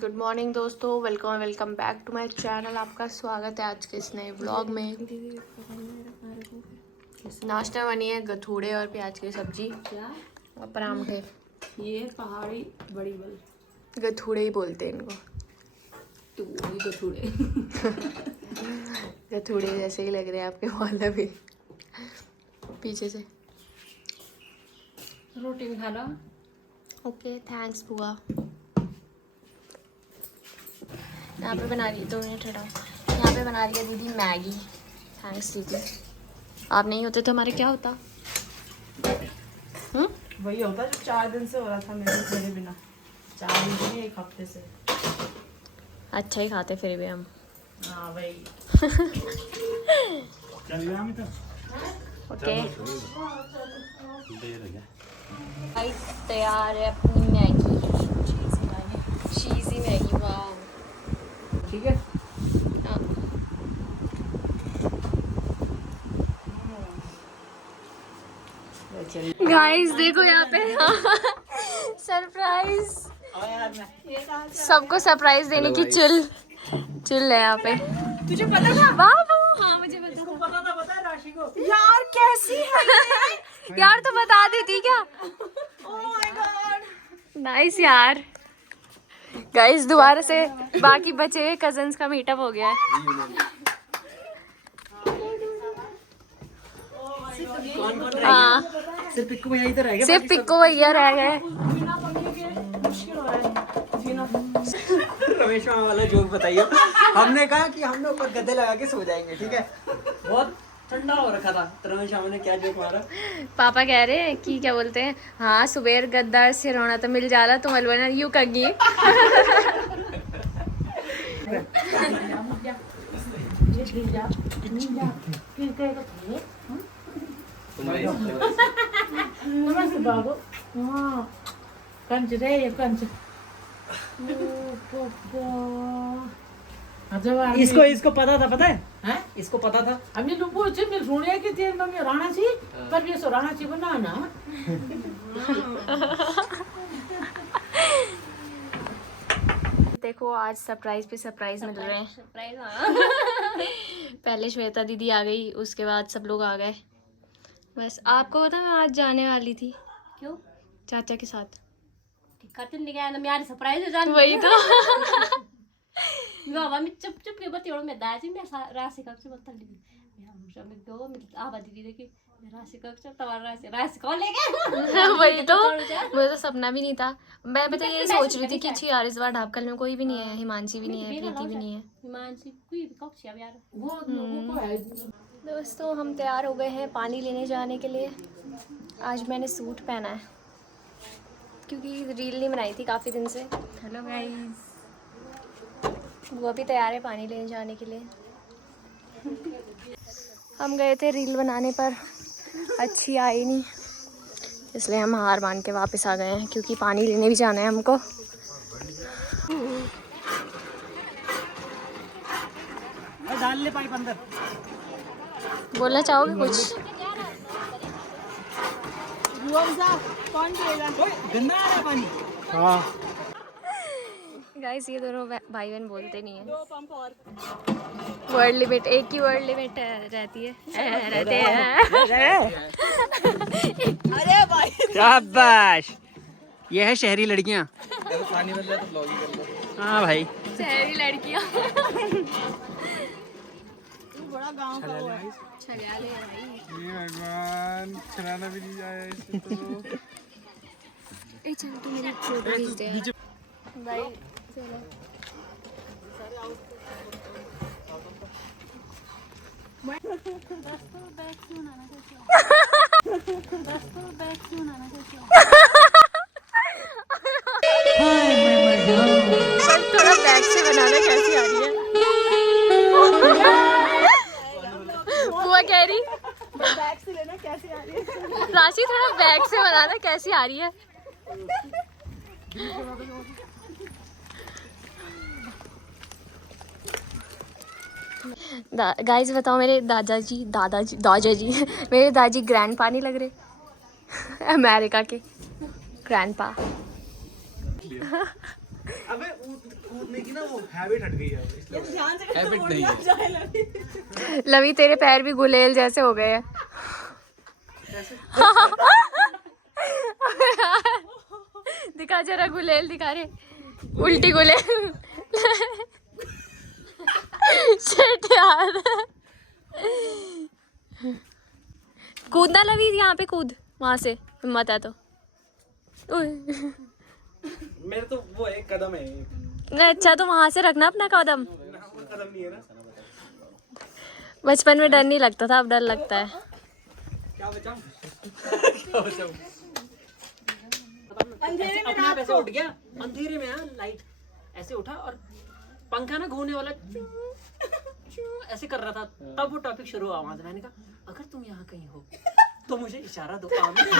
Good morning दोस्तों, welcome back to my channel. आपका स्वागत है आज के इस नए व्लॉग में। नाश्ता बनी है गथूड़े और प्याज की सब्जी और पराठे। ये पहाड़ी बड़ी बल गथूड़े ही बोलते हैं इनको। तो वही गथूड़े गथूड़े जैसे ही लग रहे हैं आपके बाल अभी पीछे से। रोटी भी खा लो। ओके थैंक्स बुआ। यहाँ पे बना रही है 2 मिनट हटाओ। यहाँ पे बना रही है दीदी मैगी। थैंक्स दीदी, आप नहीं होते तो हमारे क्या होता। वही होता जो 4 दिन से हो रहा था मेरे बिना। 4 दिन से नहीं, 1 हफ्ते से। अच्छा ही खाते फिर भी हम। हाँ वही। ओके तैयार है अपनी मैगी, चीज़ी मैगी। वाह ठीक है। गाइस देखो यहाँ पे सरप्राइज, सबको सरप्राइज देने की चिल है यहाँ पे। तुझे पता था? बाबू हाँ मुझे पता था, पता है राशि को। यार कैसी है यार, तो बता देती क्या। ओह माय गॉड, नाइस यार। गाइस दोबारा से बाकी बचे हुए कजन्स का मीटअप हो गया है। हाँ सिर्फ पिक्कू भैया ही तो रह गए। सिर्फ पिक्को भैया रह गए। बिना पंखे के मुश्किल हो रहा है जीना। रमेश मामा वाला जोक बताइए। हमने कहा कि हम लोग ऊपर गद्दे लगा के सो जाएंगे, ठीक है। बहुत ठंडा हो रखा था, तो रमेश मामा ने क्या जोक मारा। पापा कह रहे हैं कि क्या बोलते हैं, हाँ सुबेर गद्दार से रोना तो मिल जाला, तुम अलवना यूं कगी। नमस्ते बाबू। हाँ कंच रे ये कंच। इसको पता था, पता है? हैं? इसको पता था। हमने लोग पूछे मैं सुनिया कि तेरे मम्मी राणा सी पर ये सो राणा सी बनाना। देखो आज सरप्राइज पे सरप्राइज मिल रहे हैं। सरप्राइज पहले श्वेता दीदी आ गई, उसके बाद सब लोग आ गए। बस आपको पता मैं आज जाने वाली थी। क्यों? चाचा के साथ। म्यारे सरप्राइज जान वही तो बाबा मैं चुप चुप के बत मैं दाजी मैं राशि कक्ष बता ली मैं गो मैं आबा दीदी देखी राशि कक्ष तवा राशि कौन ले गया। वही तो मुझे तो सपना भी नहीं था। मैं तो यही सोच रही थी कि छी यार इस बार ढाबकल में कोई भी नहीं है, हिमांशी भी नहीं है, प्रीति भी नहीं है। हिमांशी कोई भी कक्ष अब यार वो लोगों को है। दोस्तों हम तैयार हो गए हैं पानी लेने जाने के लिए। आज मैंने सूट पहना है क्योंकि रील नहीं बनाई थी काफ़ी दिन से। हेलो गाइस, वो भी तैयार है पानी लेने जाने के लिए। हम गए थे रील बनाने पर अच्छी आई नहीं, इसलिए हम हार मान के वापस आ गए हैं क्योंकि पानी लेने भी जाना है हमको। डाल ले पाइप अंदर। बोलना चाहोगे कुछ? कौन पिएगा? गंदा आ रहा है पानी। हाँ गाइस ये दोनों भाई बहन बोलते नहीं है। 2 पंप और। वर्ड लिमिट, एक ही वर्ड लिमिट रहती है। रहते हैं। अरे भाई शाबाश, ये है शहरी लड़कियाँ। पानी बन रहा है तो ब्लॉग ही कर लो। हाँ भाई शहरी लड़कियाँ। बड़ा गांव का हुआ है। छगाले है भाई। भगवान चलाना भी नहीं आया इसको तो। ए चल तू मेरी फोटो खींच दे भाई। चलो थोड़ा बैक से बनाना कैसी आ रही है। बुआ कह रही बैग से लेना कैसी आ रही है। राशि थोड़ा बैक से बनाना कैसी आ रही है। गाइस बताओ मेरे दादाजी मेरे दादाजी ग्रैंड पा नहीं लग रहे। अमेरिका के ग्रैंड पा। अबे कूदने की ना वो हैबिट हट गई है इसलिए हैबिट नहीं है। लवी तेरे पैर भी गुलेल जैसे हो गए हैं। दिखा जरा गुलेल दिखा रहे, उल्टी गुलेल। शिट यार। कूदना लवी, यहाँ पे कूद, वहां से हिम्मत है तो। मेरे तो वो एक कदम है, नहीं अच्छा तो वहां से रखना अपना कदम। वो कदम नहीं है ना। बचपन में डर नहीं लगता था, अब डर लगता है। क्या बचाऊं? क्या बचाऊं? अंधेरे में रात को उठ गया, अंधेरे में लाइट ऐसे उठा और पंखा ना घूमने वाला चू, चू, ऐसे कर रहा था। तब वो टॉपिक शुरू हुआ वहां से। मैंने कहा अगर तुम यहाँ कहीं हो तो मुझे इशारा दो। आमीन।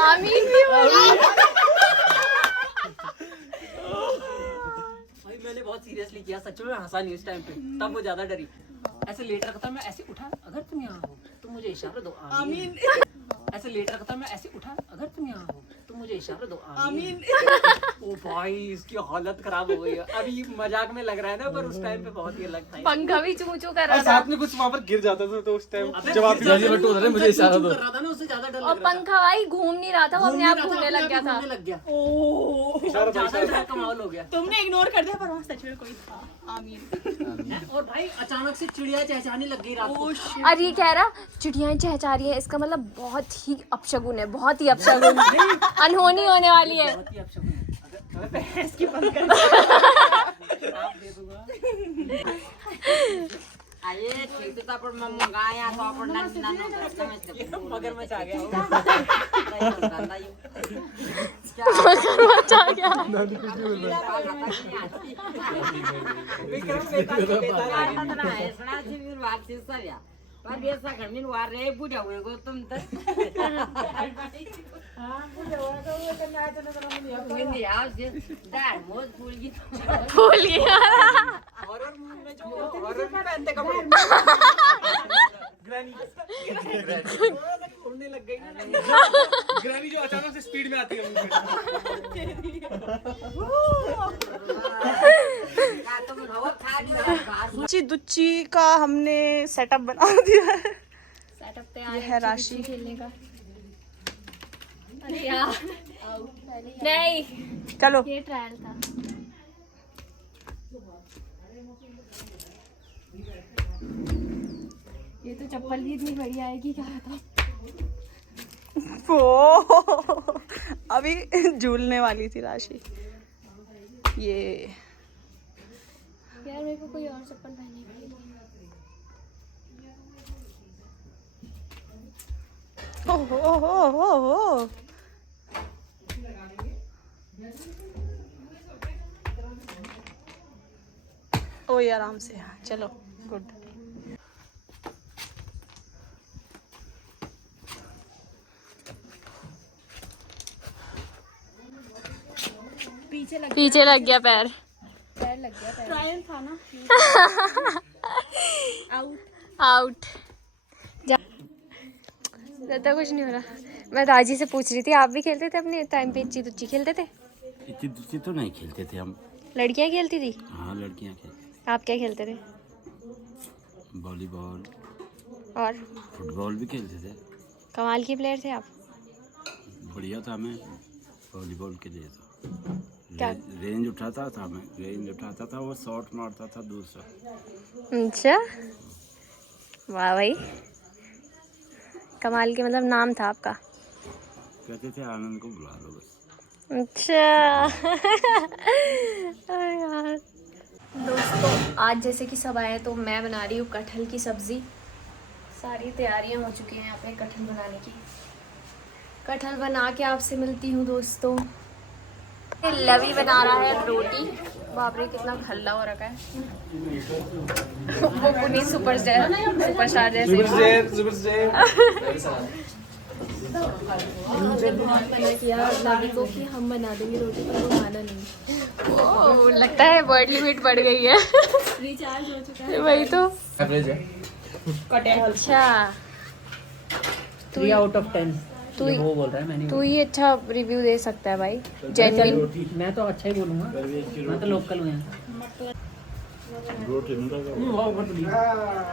आमीन भी बोला। भाई मैंने बहुत सीरियसली किया, सच में हंसा नहीं उस टाइम पे। तब वो ज्यादा डरी। ऐसे लेट रखा था मैं, ऐसे उठा अगर तुम यहाँ हो तो मुझे इशारा दो। आमीन। ऐसे लेट रखा था मैं, ऐसे उठा अगर तुम यहाँ हो तो मुझे इशारा दो। आमीन। ओ भाई इसकी हालत खराब हो गई है। अभी मजाक में लग रहा है ना, पर उस टाइम पे बहुत ही अलग था। पंखा भी चू चू कर रहा था साथ में कुछ वहां पर गिर जाता था तो उस टाइम अबे जवाब गिर जाता था, मुझे इशारा दो कर रहा था ना, उससे ज्यादा डर लग और रहा था। पंखा भाई घूम नहीं रहा था, वो अपने आप घूमने लग गया था। घूमने लग गया। इशारा था, ज्यादा डर का माहौल हो गया। तुमने इग्नोर कर दिया पर वहाँ सच में कोई था। आमीन। और भाई अचानक से चिड़िया चहचहाने लग गई रात को। और ये कह रहा चिड़ियाएं चहचहा रही है, इसका मतलब बहुत ही अपशगुन है, बहुत ही अपशगुन। अनहोनी होने वाली है। बहुत ही अपशगुन है। अगर भैंस की बंद कर आप दे दूंगा। आये ठीक तो पर मंगाया तो पर ना मगरमच्छ आ गया। मगरमच्छ आ गया। विक्रम बेटा पर बेसा घरमिन वार रे बुढ़ा हुए को तुम तो विंदी हाउस दार मोज फूल गई हॉरर मूवी में जो हॉरर में पहनते कपड़े ग्रैनी उड़ने लग गई ना। ग्रैनी जो अचानक से स्पीड में आती है तुम हवा खा रही दुच्ची दुच्ची का हमने सेटअप बना दिया है। सेटअप पे ये है राशि। खेलने का। अरे यार नहीं, चलो ये ट्रायल था। ये तो चप्पल भी इतनी बढ़िया आएगी, क्या था। ओ अभी झूलने वाली थी राशि। ये यार मेरे को कोई और चप्पल पहनने का। हो ओ ये आराम से। हाँ चलो गुड। पीछे लग गया पैर। ट्रायल था ना। आउट। ज्यादा कुछ नहीं हो रहा। मैं राजी से पूछ रही थी, आप भी खेलते थे अपने टाइम पे इच्ची दुच्ची खेलते थे? इतनी दूसरी तो नहीं खेलते थे हम। लड़कियां खेलती थी? हाँ लड़कियां खेलती आप क्या खेलते थे? थी, वॉलीबॉल और फुटबॉल भी खेलते थे। कमाल के प्लेयर थे आप। बढ़िया था। मैं वॉलीबॉल के लिए था। क्या? रेंज उठाता था मैं, रेंज उठाता था, वो शॉट मारता था दूसरा। अच्छा वाह भाई, कमाल के मतलब नाम था आपका। कहते थे आनंद को बुला लो बस। अच्छा अरे यार दोस्तों, आज जैसे कि सब आए तो मैं बना रही हूँ कटहल की सब्ज़ी। सारी तैयारियां हो चुकी हैं यहाँ पे कटहल बनाने की। कटहल बना के आपसे मिलती हूँ दोस्तों। लवी बना रहा है रोटी। बाप रे कितना खल्ला हो रखा है। वो पुनीत सुपरस्टार जैसे। हमने बहुत मना किया लवी को कि हम बना देंगे रोटी, पर वो माना नहीं। ओह लगता है वर्ड लिमिट बढ़ गई है। रिचार्ज हो चुका है। वही तो। कटहल अच्छा 3 out of 10। तू ये वो बोल रहा है, मैंने तू ही अच्छा रिव्यू दे सकता है भाई, जेन्युइन। मैं तो अच्छा ही बोलूंगा, मैं तो लोकल हूँ यहाँ। बहुत बढ़िया।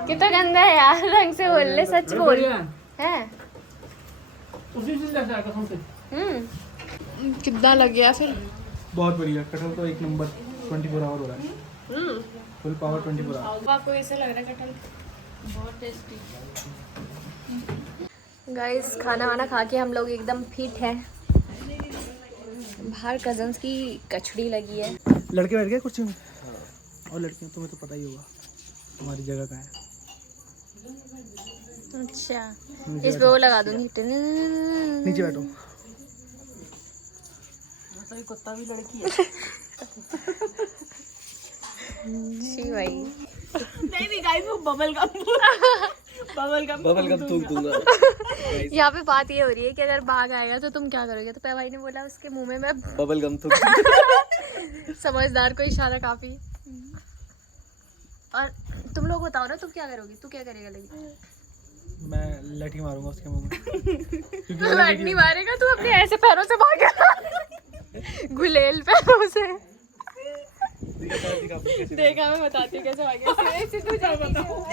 कितना गंदा है यार, ढंग से बोल ले, सच बोल। बढ़िया। है उसी चीज जैसा कसम से। कितना लग गया फिर? बहुत बढ़िया, कटहल तो एक नंबर 24 आवर हो रहा है, फुल पावर 24 आवर। आपको ऐसा लग रहा है कटहल बहुत टेस्टी। गाइस खाना वाना खा के हम लोग एकदम फिट हैं। बाहर कजन्स की कचड़ी लगी है। लड़के बैठ गए कुर्सी में, और लड़कियां तुम्हें तो पता ही होगा तुम्हारी जगह कहाँ है। अच्छा इस पे वो लगा दूंगी। नीचे बैठो। मतलब कुत्ता भी लड़की है। शी भाई नहीं गाइस, वो बबल गम थूक दूंगा। यहाँ पे बात ये हो रही है कि अगर बाघ आएगा तो तुम क्या करोगे? तो पे भाई ने बोला उसके मुंह में मैं बबल गम थूक। समझदार को इशारा काफी। और तुम लोग बताओ ना, तुम क्या करोगी? तू क्या करेगा? लेकिन मैं लठी मारूंगा उसके मुंह में। तू बैठ नहीं मारेगा, तू अपने ऐसे पैरों से भागेगा। गुलेल पैरों से। देखा, मैं बताती हूँ कैसे भागेगा। ऐसे तू जा, बताओ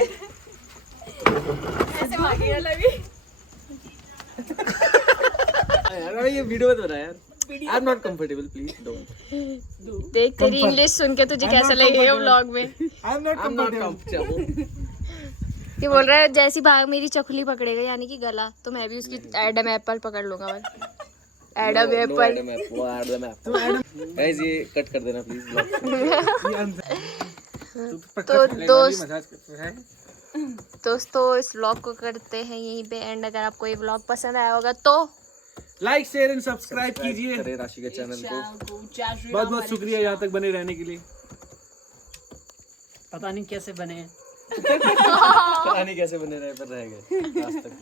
ऐसे भागेगा लवी। यार ये वीडियो मत बना यार। I am not comfortable, please don't. देख तेरी इंग्लिश सुन के तुझे कैसा लगेगा व्लॉग में। I am not comfortable. ये बोल रहा है जैसी भाग मेरी चखली पकड़ेगा, यानी कि गला, तो मैं भी उसकी एडम एप्पल पकड़ लूंगा भाई। Adam Apple. गाइस ये कट कर देना प्लीज तो दोस्तों इस व्लॉग को करते हैं यहीं पे एंड। अगर आपको ये व्लॉग पसंद आया होगा तो लाइक शेयर एंड सब्सक्राइब कीजिए। करें राशि के चैनल को। बहुत बहुत शुक्रिया यहाँ तक बने रहने के लिए। पता नहीं कैसे बने, पता नहीं कैसे बने रहे, पर रह गए आज तक।